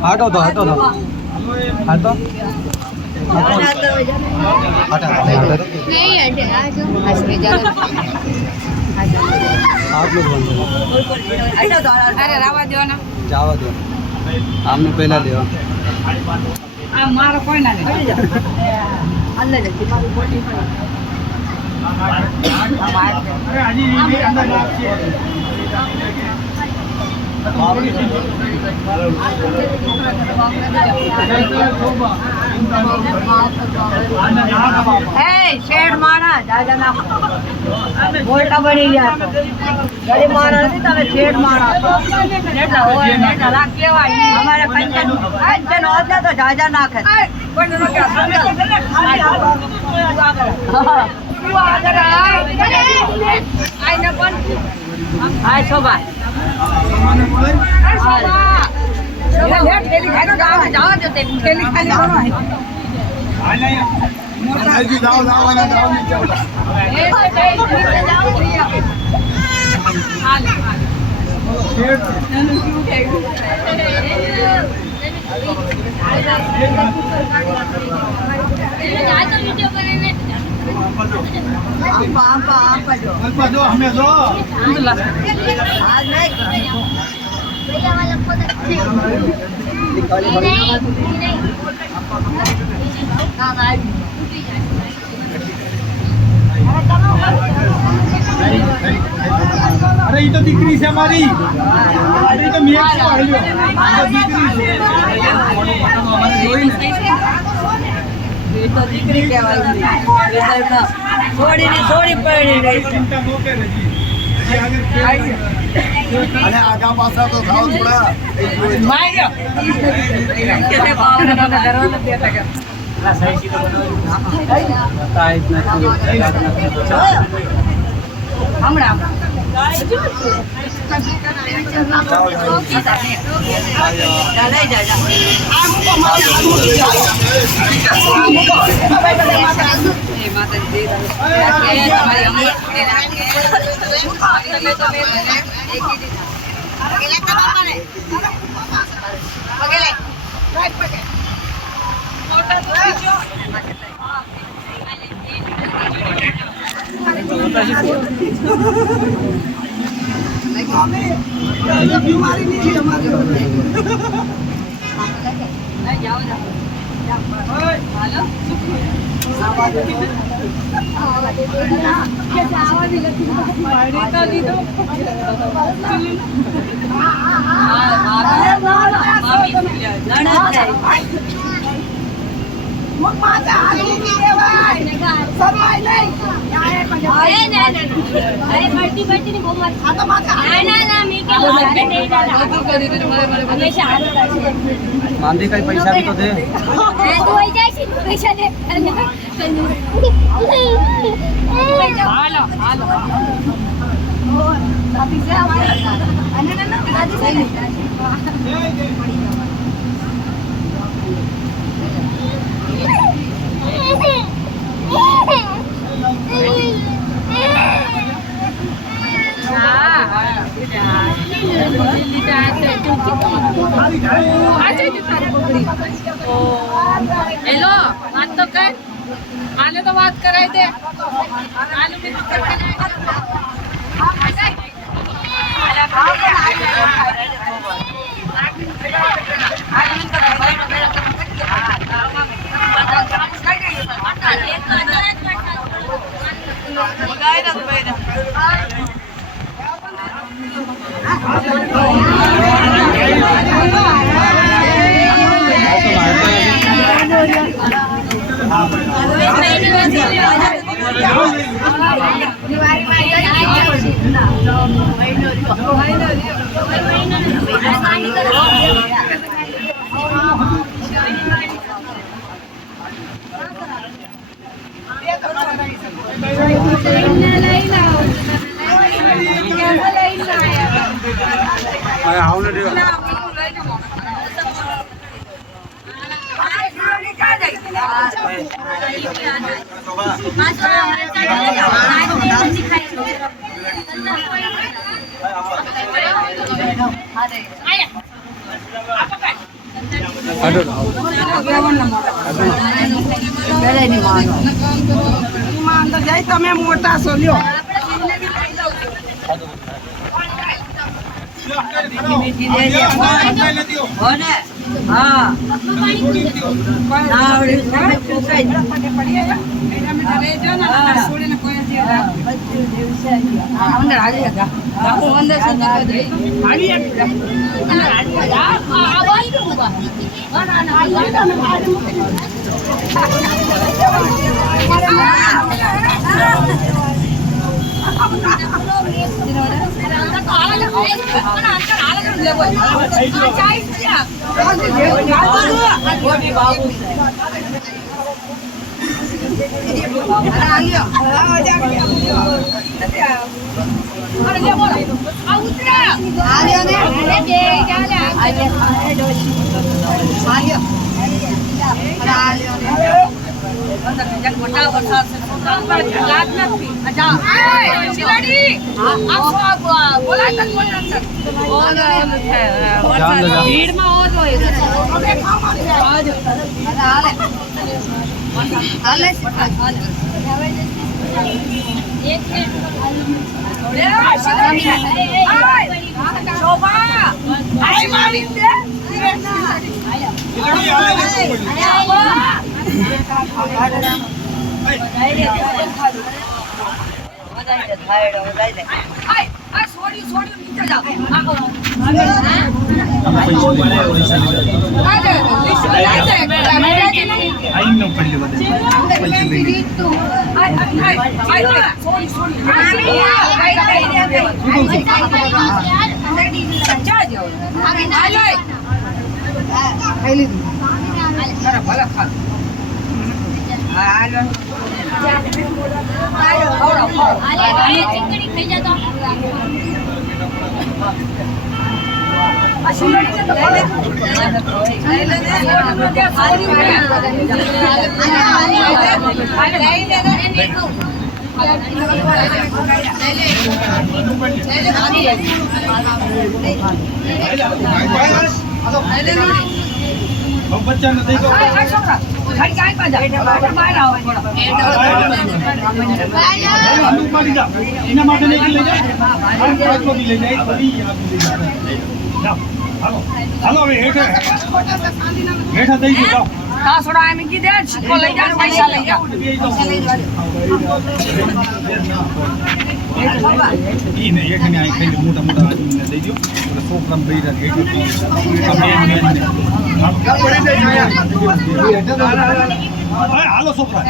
हटो दो हटो दो हटो आप लोग अरे रावा दो ना जावा दो हमने पहला लिया मारो कोई ना શેડ માણા દાદાના મોટા બની ગયા તો ગરીબ માણા નથી તમે શેડ માણા નેટા હોય નેટા લાગ કેવાય અમારે કંચન કંચન હોત તો જાજા નાખે પણ નો કે આઈને પણ હાય શોભા થેલી ખાઈ જાવ જો તે થેલી ખાલી अरे ये तो दिक्री से हमारी अरे तो मेरे से आ रही ये तो दिक्री क्या वाली ये तो थोड़ी नहीं थोड़ी पड़ी रही चिंता नो करे जी अरे आगा पासा तो खाओ थोड़ा मार गया कैसे पावर का दरवाजा देता क्या हमारा बीमारी नहीं थी हमारे मग माझा सवाय नाही अरे बढ़ती बढ़ती नहीं घूम आता माझा ना मैं क्या हमेशा मांदी का पैसा भी तो दे तू वही जाए पैसा दे हालो हालो अभी से हमारे ना दादी से हेलो बात तो कर आने तो बात कराए थे आलू भी આવું નથી તમે મોટા છો લ્યો હા બચ્ચા નથી તો એના માટે લઈ જાય હાલો હાલો હવે હેઠા થઈ ગયો કાસોડા એમ કીધે સિક્કો લઈ જા પૈસા લઈ જા ઈ ને એક ને આ ખાઈને મોટા મોટા આદમીને દઈ દો એટલે છોકરાને બૈરા હેઠો હાલો છોકરા